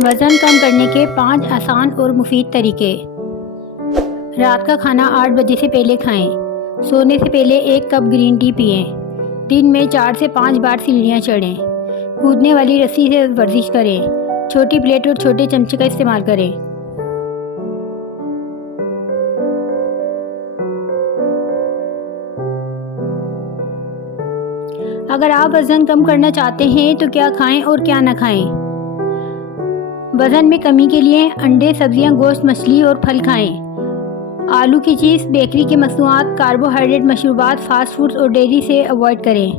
वज़न कम करने के 5 आसान और मुफीद तरीके। रात का खाना 8 बजे से पहले खाएं। सोने से पहले 1 कप ग्रीन टी पिएं। दिन में 4 से 5 बार सीढ़ियाँ चढ़ें। कूदने वाली रस्सी से वर्जिश करें। छोटी प्लेट और छोटे चमचे का इस्तेमाल करें। अगर आप वज़न कम करना चाहते हैं तो क्या खाएं और क्या ना खाएं। वज़न में कमी के लिए अंडे, सब्जियां, गोश्त, मछली और फल खाएं। आलू की चीज़, बेकरी के मसनूआत, कार्बोहाइड्रेट मशरूबात, फास्ट फूड्स और डेयरी से अवॉइड करें।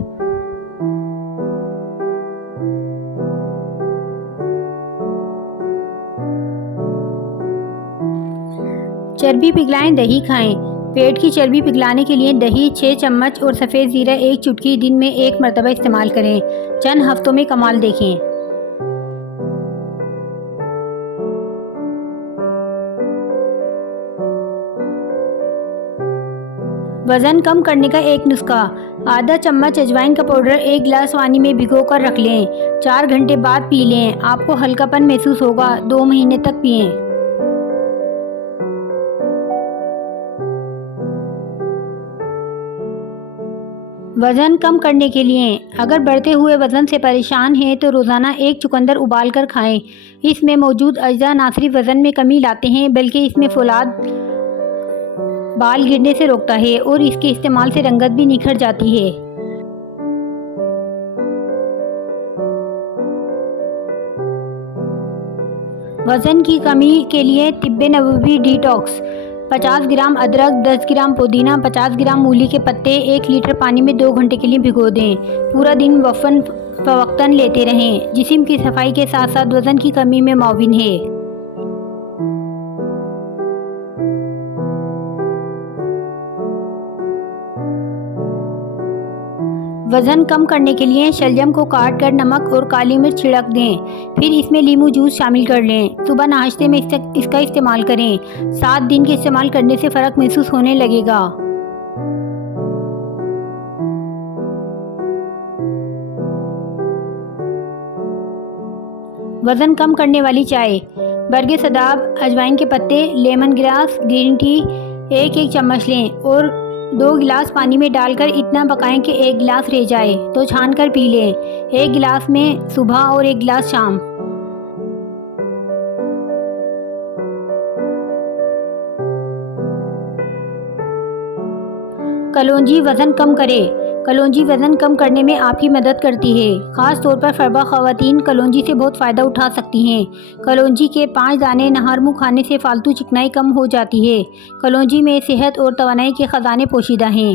चर्बी पिघलाएं, दही खाएं। पेट की चर्बी पिघलाने के लिए दही 6 चम्मच और सफ़ेद ज़ीरा 1 चुटकी दिन में 1 मरतबा इस्तेमाल करें। चंद हफ्तों में कमाल देखें। वज़न कम करने का एक नुस्खा। आधा चम्मच अजवाइन का पाउडर 1 गिलास पानी में भिगोकर रख लें। 4 घंटे बाद पी लें। आपको हल्कापन महसूस होगा। 2 महीने तक पिएं। वज़न कम करने के लिए अगर बढ़ते हुए वज़न से परेशान हैं तो रोज़ाना 1 चुकंदर उबाल कर खाएं। इसमें मौजूद अज्जा न सिर्फ वज़न में कमी लाते हैं बल्कि इसमें फौलाद बाल गिरने से रोकता है और इसके इस्तेमाल से रंगत भी निखर जाती है। वज़न की कमी के लिए तिब्बे नबवी डिटॉक्स। 50 ग्राम अदरक, 10 ग्राम पुदीना, 50 ग्राम मूली के पत्ते 1 लीटर पानी में 2 घंटे के लिए भिगो दें। पूरा दिन वफ़न फ़वक्तन लेते रहें। जिस्म की सफाई के साथ साथ वज़न की कमी में मुआविन है। वज़न कम करने के लिए शलजम को काट कर नमक और काली मिर्च छिड़क दें। फिर इसमें लीमू जूस शामिल कर लें। सुबह नाश्ते में इसका इस्तेमाल करें। 7 दिन के इस्तेमाल करने से फ़र्क महसूस होने लगेगा। वज़न कम करने वाली चाय। बरगे सदाब, अजवाइन के पत्ते, लेमन ग्रास, ग्रीन टी 1-1 चम्मच लें और 2 गिलास पानी में डालकर इतना पकाएं कि 1 गिलास रह जाए तो छान कर पी लें। 1 गिलास में सुबह और 1 गिलास शाम। कलौंजी वज़न कम करे। कलौंजी वज़न कम करने में आपकी मदद करती है। ख़ास तौर पर फ़रबा ख़वातीन कलौंजी से बहुत फ़ायदा उठा सकती हैं। कलौंजी के 5 दाने नहर मुँह खाने से फालतू चिकनाई कम हो जाती है। कलौंजी में सेहत और तवानाई के ख़जाने पोशीदा हैं।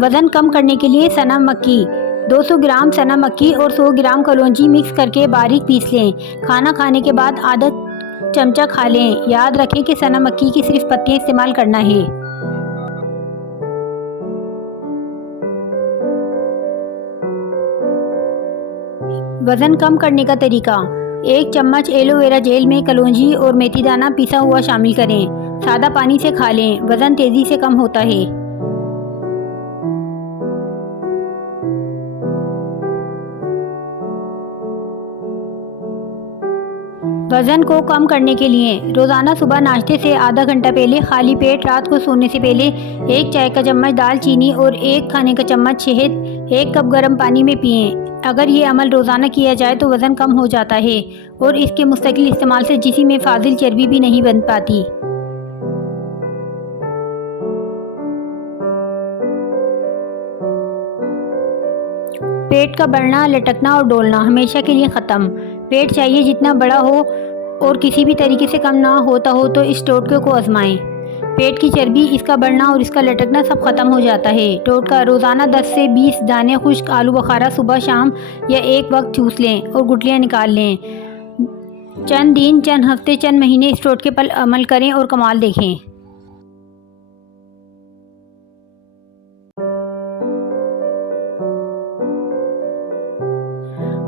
वज़न कम करने के लिए सना मक्की। 200 ग्राम सना मक्की और 100 ग्राम कलौंजी मिक्स करके बारीक पीस लें। खाना खाने के बाद आधा चमचा खा लें। याद रखें कि सना मक्की की सिर्फ पत्तियां इस्तेमाल करना है। वज़न कम करने का तरीका। 1 चम्मच एलोवेरा जेल में कलौंजी और मेथी दाना पिसा हुआ शामिल करें। सादा पानी से खा लें। वज़न तेज़ी से कम होता है। वज़न को कम करने के लिए रोज़ाना सुबह नाश्ते से आधा घंटा पहले खाली पेट रात को सोने से पहले 1 चाय का चम्मच दालचीनी और 1 खाने का चम्मच शहद 1 कप गर्म पानी में पिएं। अगर ये अमल रोज़ाना किया जाए तो वज़न कम हो जाता है और इसके मुस्तकिल इस्तेमाल से जिस्म में फाजिल चर्बी भी नहीं बन पाती। पेट का बढ़ना, लटकना और डोलना हमेशा के लिए ख़त्म। पेट चाहिए जितना बड़ा हो और किसी भी तरीके से कम ना होता हो तो इस टोटके को आजमाएं। पेट की चर्बी, इसका बढ़ना और इसका लटकना सब ख़त्म हो जाता है। टोटका रोज़ाना 10 से 20 दाने खुश्क आलू बुखारा सुबह शाम या एक वक्त चूस लें और गुठलियाँ निकाल लें। चंद दिन, चंद हफ्ते, चंद महीने इस टोटके पर अमल करें और कमाल देखें।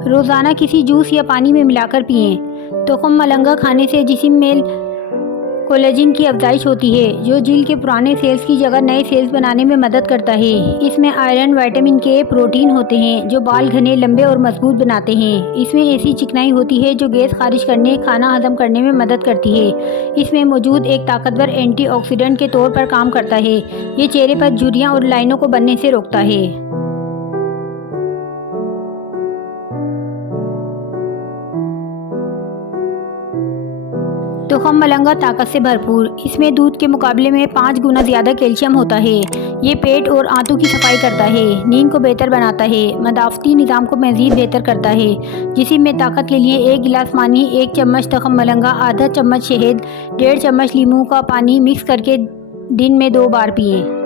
रोज़ाना किसी जूस या पानी में मिलाकर पिएं। तोखम मलंगा खाने से जिस्म में कोलेजन की अफजाइश होती है जो जिल्द के पुराने सेल्स की जगह नए सेल्स बनाने में मदद करता है। इसमें आयरन, विटामिन के, प्रोटीन होते हैं जो बाल घने, लंबे और मजबूत बनाते हैं। इसमें ऐसी चिकनाई होती है जो गैस खारिज करने, खाना हजम करने में मदद करती है। इसमें मौजूद एक ताकतवर एंटीऑक्सीडेंट के तौर पर काम करता है। ये चेहरे पर झुर्रियाँ और लाइनों को बनने से रोकता है। तुखम मलंगा ताकत से भरपूर। इसमें दूध के मुकाबले में 5 गुना ज़्यादा कैल्शियम होता है। ये पेट और आंतों की सफाई करता है, नींद को बेहतर बनाता है, मदाफ़ती निज़ाम को मज़ीद बेहतर करता है। जिस्म में ताकत के लिए 1 गिलास पानी, 1 चम्मच तुखम मलंगा, आधा चम्मच शहद, 1.5 चम्मच लीमू का पानी मिक्स करके दिन में 2 बार पिएँ।